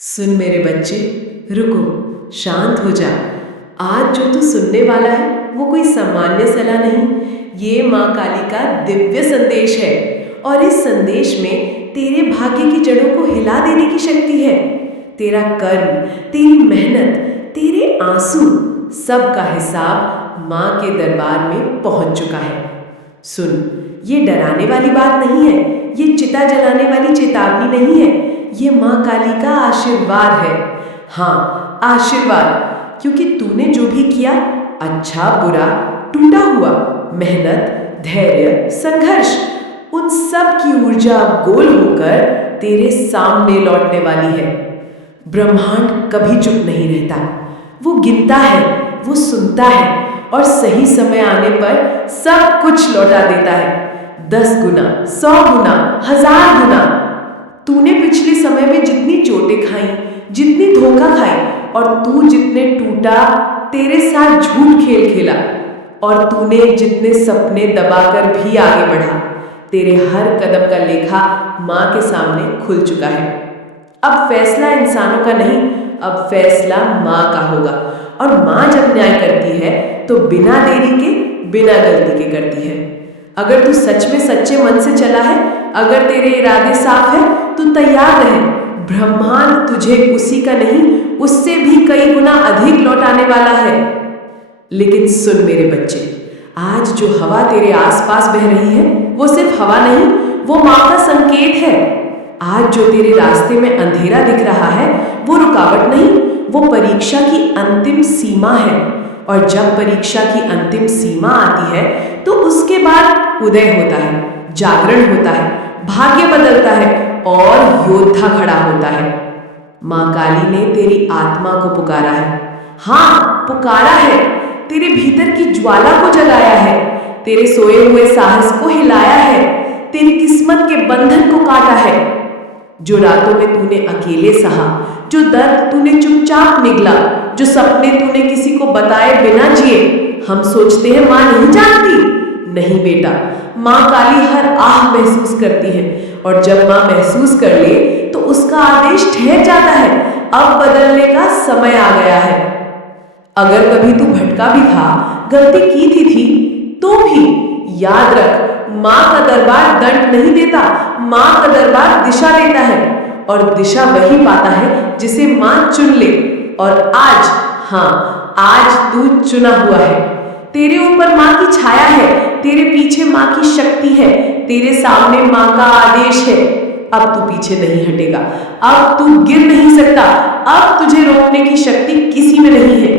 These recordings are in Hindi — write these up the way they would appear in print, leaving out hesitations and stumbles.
सुन मेरे बच्चे, रुको, शांत हो जा। आज जो तू सुनने वाला है वो कोई सामान्य सलाह नहीं, ये माँ काली का दिव्य संदेश है। और इस संदेश में तेरे भाग्य की जड़ों को हिला देने की शक्ति है। तेरा कर्म, तेरी मेहनत, तेरे आंसू, सब का हिसाब माँ के दरबार में पहुंच चुका है। सुन, ये डराने वाली बात नहीं है, ये चिता जलाने वाली चेतावनी नहीं है, ये माँ काली का आशीर्वाद है। हाँ, आशीर्वाद, क्योंकि तूने जो भी किया, अच्छा बुरा, टूटा हुआ, मेहनत, धैर्य, संघर्ष, उन सब की ऊर्जा गोल होकर तेरे सामने लौटने वाली है। ब्रह्मांड कभी चुप नहीं रहता, वो गिनता है, वो सुनता है और सही समय आने पर सब कुछ लौटा देता है। 10 गुना, 100 गुना, 1000 गुना। तूने पिछले समय में जितनी चोटें खाई, जितनी धोखा खाई, और तू जितने टूटा, तेरे साथ झूठ खेल खेला, और तूने जितने सपने दबाकर भी आगे बढ़ा, तेरे हर कदम का लेखा माँ के सामने खुल चुका है। अब फैसला इंसानों का नहीं, अब फैसला माँ का होगा। और माँ जब न्याय करती है तो बिना देरी के, बिना गलती के करती है। अगर तू सच में सच्चे मन से चला है, अगर तेरे इरादे साफ है, तो तैयार रहे। ब्रह्मांड तुझे उसी का नहीं, उससे भी कई गुना अधिक लौटाने वाला है। लेकिन सुन मेरे बच्चे, आज जो हवा तेरे आसपास बह रही है, वो सिर्फ हवा नहीं, वो माँ का संकेत है। आज जो तेरे रास्ते में अंधेरा दिख रहा है, वो रुकावट नहीं, वो परीक्षा की अंतिम सीमा है। और जब परीक्षा की अंतिम सीमा आती है, तो उसके बाद उदय होता है, जागरण होता है, भाग्य बदलता है और योद्धा खड़ा होता है। माँ काली ने तेरी आत्मा को पुकारा है। हाँ, पुकारा है, तेरे भीतर की ज्वाला को जगाया है, तेरे सोए हुए साहस को हिलाया है, तेरी किस्मत के बंधन को काटा है। जो रातों में तूने अकेले सहा, जो दर्द तूने चुपचाप निगला, जो सपने तूने किसी को बताए बिना जिए। हम सोचते हैं माँ नहीं जानती। नहीं बेटा, माँ काली हर आह महसूस करती है, और जब माँ महसूस कर ले तो उसका आदेश ठहर जाता है। अब बदलने का समय आ गया है। अगर कभी तू भटका भी था, गलती की थी तो भी याद रख, माँ का दरबार दंड नहीं देता, माँ का दरबार दिशा देता है। और दिशा वही पाता है जिसे माँ चुन ले। और आज, हाँ, आज तू चुना हुआ है। तेरे ऊपर माँ की छाया है, तेरे पीछे माँ की शक्ति है, तेरे सामने माँ का आदेश है। अब तू पीछे नहीं हटेगा, अब तू गिर नहीं सकता, अब तुझे रोकने की शक्ति किसी में नहीं है।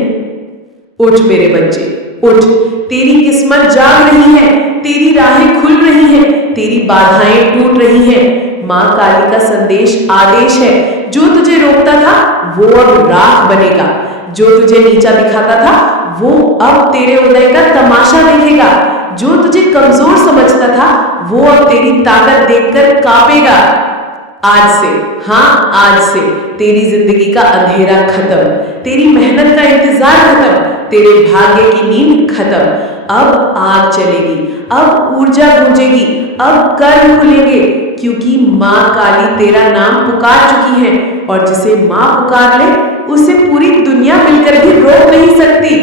उठ मेरे बच्चे, उठ, तेरी किस्मत जाग रही है, तेरी राहें खुल रही हैं, तेरी बाधाएं टूट रही हैं। माँ काली का संदेश आदेश है। जो तुझे रोकता था, वो अब राख बनेगा। जो तुझे नीचा दिखाता था, वो अब तेरे उदय का तमाशा देखेगा। जो तुझे कमजोर समझता था, वो अब तेरी ताकत देखकर कांपेगा। आज से, हाँ, आज से तेरी जिंदगी का अंधेरा खत्म, तेरी मेहनत का इंतजार खत्म, तेरे भाग्य की नींद खत्म। अब आग चलेगी, अब ऊर्जा गूंजेगी, अब कर्म खुलेंगे, क्योंकि माँ काली तेरा नाम पुकार चुकी है। और जिसे माँ पुकार ले, उसे पूरी दुनिया मिलकर भी रोक नहीं सकती।